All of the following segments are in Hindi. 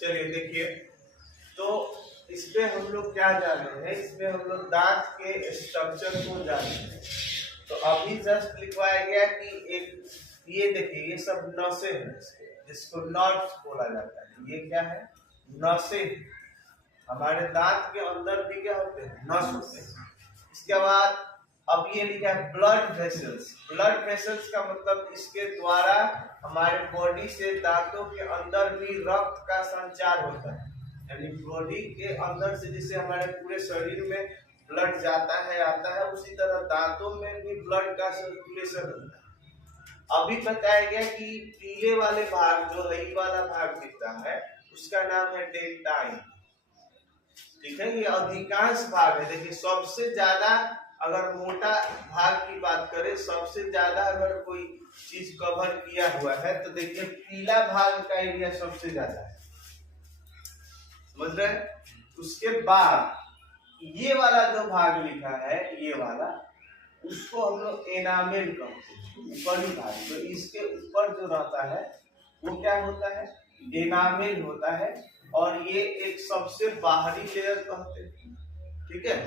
चलिए देखिए, तो इसमें हम लोग क्या जान रहे हैं, इसमें हम लोग दांत के स्ट्रक्चर को जान रहे हैं। तो अभी जस्ट लिखवाया गया कि एक ये देखिए, ये सब नसें हैं जिसको नर्व्स बोला जाता है। ये क्या है? नसें। हमारे दांत के अंदर भी क्या होते हैं? नस होते हैं। इसके बाद अब ये लिखा है ब्लड वेसल्स। ब्लड वेसल्स का मतलब इसके द्वारा हमारे बॉडी से दांतों के अंदर भी रक्त का संचार होता है। यानी बॉडी के अंदर से जैसे हमारे पूरे शरीर में ब्लड जाता है आता है, उसी तरह दांतों में भी ब्लड का सर्कुलेशन होता है। अभी बताया गया कि पीले वाले भाग जो है, ये वाला भाग दिखता है, उसका नाम है डेंटाइन। ठीक है, ये अधिकांश भाग है। देखिए, सबसे ज्यादा अगर मोटा भाग की बात करें, सबसे ज्यादा अगर कोई चीज कवर किया हुआ है तो देखिए पीला भाग का एरिया सबसे ज्यादा है, समझ रहे हैं? उसके बाद ये वाला जो भाग लिखा है, ये वाला, उसको हम लोग एनामेल कहते हैं, ऊपरी भाग। तो इसके ऊपर जो रहता है वो क्या होता है? एनामेल होता है। और ये एक सबसे बाहरी लेयर कहते हैं। ठीक है,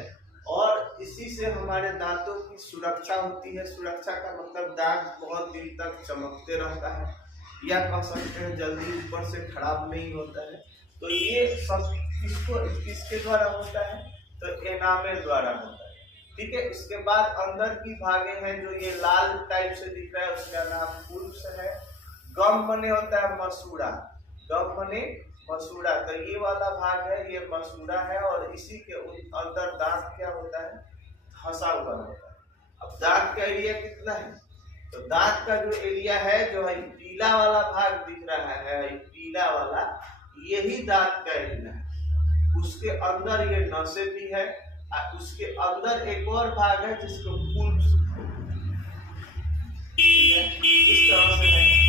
और इसी से हमारे दांतों की सुरक्षा होती है। सुरक्षा का मतलब दांत बहुत दिन तक चमकते रहता है, या कह सकते हैं जल्दी ऊपर से खराब नहीं होता है। तो ये सब किसके द्वारा होता है? तो एनामेल द्वारा होता है। ठीक है, इसके बाद अंदर की भागे हैं जो ये लाल टाइप से दिख रहा है, उसका नाम पुल्स है। गम बने होता है मसूड़ा, गम बने मसूड़ा। तो ये वाला भाग है, ये मसूड़ा है, और इसी के अंदर दांत क्या होता है? फंसा हुआ होता है। अब दांत का एरिया कितना है? तो दांत का जो एरिया है, जो है पीला वाला भाग दिख रहा है, पीला वाला, यही दांत का एरिया है। उसके अंदर ये नसें भी है, और उसके अंदर एक और भाग है जिसको पुल्स, ठीक है, इस तरह से है।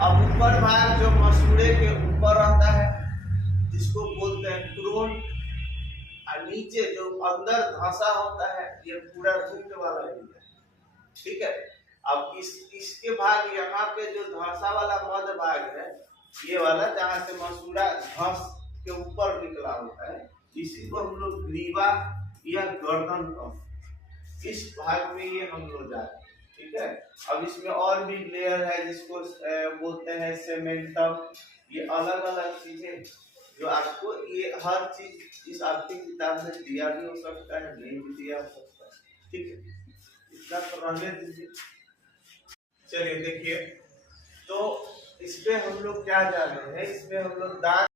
अब ऊपर भाग जो मसूड़े के ऊपर रहता है, जिसको बोलते हैं क्रोन, और नीचे जो अंदर धंसा होता है, ये पूरा रूट वाला एरिया। ठीक है, अब इसके भाग यहाँ पे जो धंसा वाला मध्य भाग है, ये वाला जहाँ से मसूड़ा धंस के ऊपर निकला होता है, इसी को हम लोग ग्रीवा या गर्दन कहते हैं। इस भाग में ये हम लोग जाते हैं। ठीक है, अब इसमें और भी लेयर है जिसको बोलते हैं सेमेंटम। ये अलग अलग चीजें जो आपको, ये हर चीज इस आपकी किताब में दिया भी हो सकता है, नहीं भी दिया हो सकता है। ठीक है, इतना तो रहने दीजिए। चलिए देखिए, तो इसमें हम लोग क्या जान रहे हैं, इसमें हम लोग दांत